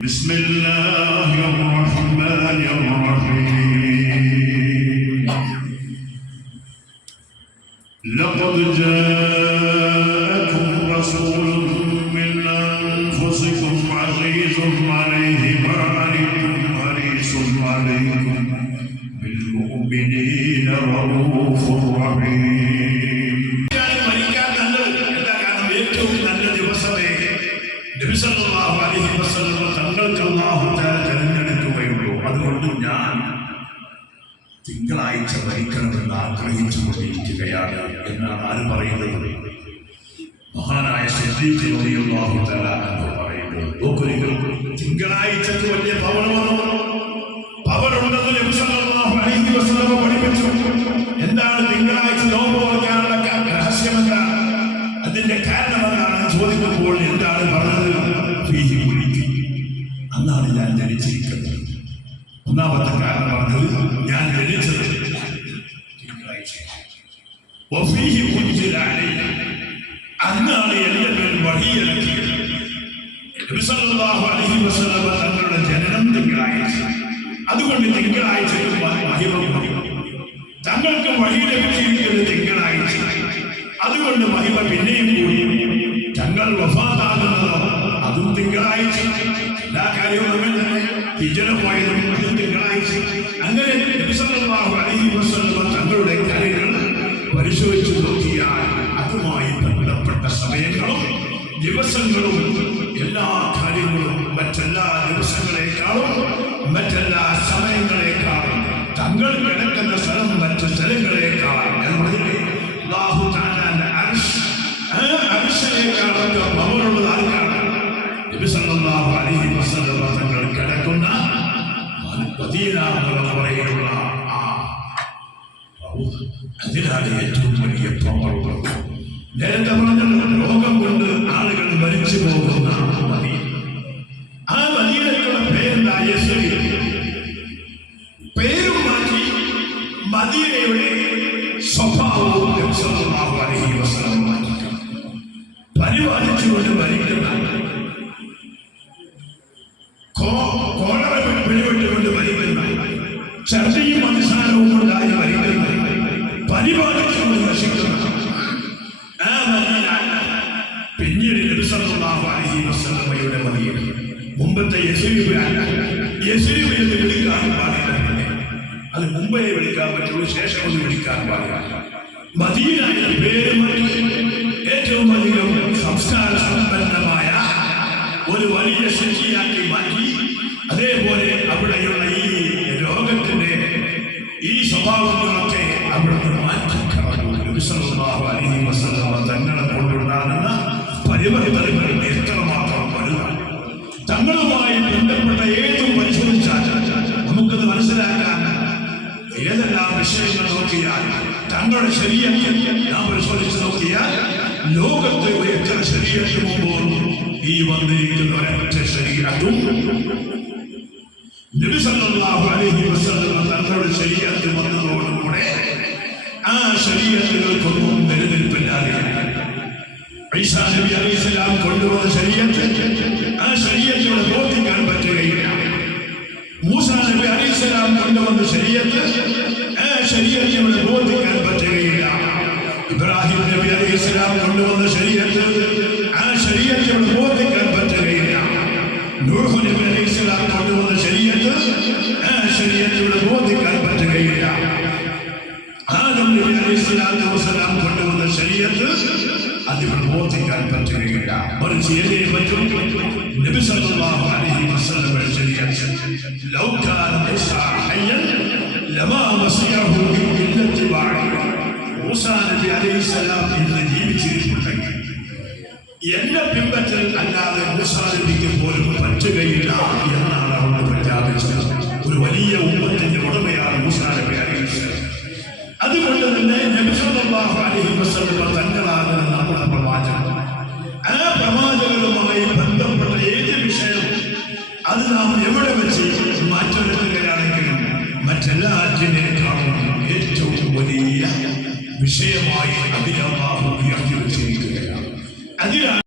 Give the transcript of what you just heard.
بسم الله الرحمن الرحيم لقد جاءكم رسول من أنفسكم عزيز عليه ما عنتم حريص عليكم بالمؤمنين رؤوف رحيم നബി സല്ലല്ലാഹു അലൈഹി വസല്ലം തങ്ങൾക്ക് അല്ലാഹു തആല തിരഞ്ഞെടുക്കുകയുള്ളൂ. അതുകൊണ്ട് ഞാൻ തിങ്കളാഴ്ച മരിക്കണമെന്ന് ആഗ്രഹിച്ചുകൊണ്ടിരിക്കുകയാണ് എന്നാണ് ആര് പറയുന്നത്? മഹാനായ സിദ്ദീഖ് റളിയല്ലാഹു തആല അൻഹു പറയുന്നു. ഒരിക്കൽ തിങ്കളാഴ്ചക്ക് വലിയ പവറുണ്ടെന്ന് നബി സല്ലല്ലാഹു അലൈഹി വസല്ലം പഠിപ്പിച്ചു. എന്താണ് തിങ്കളാഴ്ച നോമ്പ് നോക്കാനുള്ള രഹസ്യമെന്താണ്? അതിന്റെ കാരണമെന്താണ് ചോദിക്കുമ്പോൾ എന്താണ് പറഞ്ഞത്? അന്നാണ് ഞാൻ ജനിച്ചിരിക്കുന്നത്. ഒന്നാമത്തെ കാരണം പറഞ്ഞത് ഞാൻ ജനിച്ചത് അന്നാണ് എന്റെ മേൽ വഹിയിറക്കിയത്. നബി സല്ലല്ലാഹു അലൈഹി വസല്ലം തങ്ങളുടെ ജനനം തിങ്കളാഴ്ച. അതുകൊണ്ട് തിങ്കളാഴ്ചക്ക് മഹിമ കൂടി. തങ്ങൾക്ക് വഴി ലഭിച്ചിരിക്കുന്നത് തിങ്കളാഴ്ച. അതുകൊണ്ട് മഹിമ പിന്നെയും കൂടി. തങ്ങൾ വഫാത്താകുന്നതോ അതും തിങ്കളാഴ്ച. എല്ലാ കാര്യവും അങ്ങനെ ഹിജ്റ പോയതും അതും തിങ്കളാഴ്ച. അങ്ങനെ നബി സല്ലല്ലാഹു അലൈഹി വസല്ലം തങ്ങളുടെ കാര്യങ്ങൾ പരിശോധിച്ചു നോക്കിയാൽ അതുമായി ബന്ധപ്പെട്ട സമയങ്ങളും ദിവസങ്ങളും എല്ലാ കാര്യങ്ങളും മറ്റെല്ലാ ദിവസങ്ങളെക്കാളും മറ്റെല്ലാ സമയങ്ങളെക്കാളും തങ്ങൾ കിടക്കുന്ന സ്ഥലം മറ്റു സ്ഥലങ്ങളെക്കാളും അല്ലാഹു തആലയുടെ അർശിനേക്കാളൊക്കെ പവറുള്ളത് ആർക്കാണ്? നബി സല്ലല്ലാഹു അലൈഹി വസല്ലം തങ്ങൾ കിടക്കുന്ന മദീന എന്ന് പറയുന്ന അതിനാണ് ഏറ്റവും വലിയ പവറുള്ളത്. നേരത്തെ പറഞ്ഞല്ലോ, രോഗം കൊണ്ട് ആളുകൾ മരിച്ചു പോകുന്ന മദീന. ആ മദീനയ്ക്കുള്ള പേരെന്താ? യസ്രിബ്. പേരും മാറ്റി മദീനയുടെ സ്വഭാവവും നബി സല്ലല്ലാഹു അലൈഹി വസല്ലം പരിപാലിച്ചുകൊണ്ട് മരിക്കുന്ന, കോളറ പിടിപെട്ടുകൊണ്ട് മരിക്കുന്ന, ഛർദിയും അതിസാരവും കൊണ്ടായി മരിക്കുന്ന, പരിപാലിച്ചുകൊണ്ട് നശിക്കുന്ന ആ മദീന പിന്നീട് നബി സല്ലല്ലാഹു അലൈഹി വസല്ലമയുടെ മദീന. മുമ്പത്തെ യസ്രിബ് അല്ല. യസ്രിബ് എന്ന് വിളിക്കാൻ പാടില്ല. അത് മുമ്പേ വിളിക്കാൻ പറ്റുള്ളൂ, ശേഷം ഒന്ന് വിളിക്കാൻ പാടില്ല. മദീന എന്ന പേര് ഏറ്റവും അധികം സംസ്കാര സമ്പന്നമായ ഒരു വലിയ ശിക്ഷയാക്കി മാറ്റി. അതേപോലെ അവിടെയുള്ള ഈ രോഗത്തിന്റെ ഈ സ്വഭാവങ്ങളൊക്കെ അവിടെ മാറ്റിക്കളഞ്ഞു. നബി സല്ലല്ലാഹു അലൈഹി വസല്ലം തങ്ങളെ കൊണ്ടുണ്ടാകുന്ന പരിവർത്തനങ്ങൾ എത്രമാത്രം വലുതാണ്. തങ്ങളുമായി ബന്ധപ്പെട്ട ഏതും പരിശോധിച്ചാൽ നമുക്കത് മനസ്സിലാക്കാൻ ഏതെല്ലാം വിഷയങ്ങൾ നോക്കിയാൽ തങ്ങളുടെ ശരീരത്തിൽ നാം പരിശോധിച്ച് നോക്കിയാൽ ലോകത്തെ എത്ര ശരീരത്തിന് മുമ്പ് ഈ വന്നിരിക്കുന്ന ഒരൊറ്റ ശരീരത്തും നബി സല്ലല്ലാഹു അലൈഹി വസല്ലം തങ്ങളുടെ ശരീരത്തിൽ വന്നതോടുകൂടെ ആ ശരീരത്തുകൾക്കൊന്നും നിലനിൽപ്പില്ലാതെ ഈസാ നബി അലൈഹിസ്സലാം കൊണ്ടുവന്ന ശരീരത്തിൽ ആ ശരീരത്തിലൂടെ പ്രവർത്തിക്കാൻ പറ്റുകയില്ല. മൂസാ നബി അലൈഹിസ്സലാം കൊണ്ടുവന്ന ശരീരത്തിൽ ആ ശരീരത്തിലൂടെ പ്രവർത്തിക്കാൻ പറ്റുകയില്ല. ഇബ്രാഹിം നബി അലൈഹിസ്സലാം കൊണ്ടുവന്ന ശരീരത്തിൽ ആ ശരീരത്തിലൂടെ പ്രവർത്തിക്കാൻ പറ്റുകയില്ല. നൂഹ് നബി അലൈഹിസ്സലാം കൊണ്ടുവന്ന ശരീരത്തിൽ ആ ശരീരത്തിലൂടെ പ്രവർത്തിക്കാൻ പറ്റുകയില്ല. ആദം നബി അലൈഹിസ്സലാത്തു വസ്സലാം കൊണ്ടുവന്ന ശരീരത്തിൽ അതിൽ പ്രവർത്തിക്കാൻ പറ്റുകയില്ല. മറിച്ച് എന്നെ പറ്റും നബി സല്ലല്ലാഹു അലൈഹി വസല്ലം ശരീരത്തിൽ ലൗ കാന ഈസാ ഹയ്യൻ ലമാ മസിയഹു ബില്ലത്തി ബഅദ. മൂസാ നബി അലൈഹിസ്സലാം ഇന്ന് ജീവിച്ചിരിപ്പുണ്ടെങ്കിൽ എന്നെ പിൻപറ്റൽ അല്ലാതെ മൂസാ നബിക്ക് പോലും പറ്റുകയില്ല എന്നാണ് അവിടെ പ്രഖ്യാപിച്ചത്. ഒരു വലിയ ഉമ്മത്തിന്റെ ഉടമയാണ് മൂസാ നബി അലൈഹിസ്സലാം. അതുകൊണ്ട് തന്നെ നബി സല്ലല്ലാഹു അലൈഹി വസല്ലം തങ്ങളാകുന്ന നമ്മുടെ പ്രവാചകൻ. ആ പ്രവാചകരുമായി ബന്ധപ്പെട്ട ഏത് വിഷയം അത് നാം എവിടെ വെച്ച് മാറ്റമെടുക്കുകയാണെങ്കിലും മറ്റെല്ലാറ്റിനേക്കാളും ഏറ്റവും വലിയ വിഷയമായി അതിനെ അല്ലാഹു ഉയർത്തി വെച്ചിരിക്കുകയാണ്. അതിനാണ്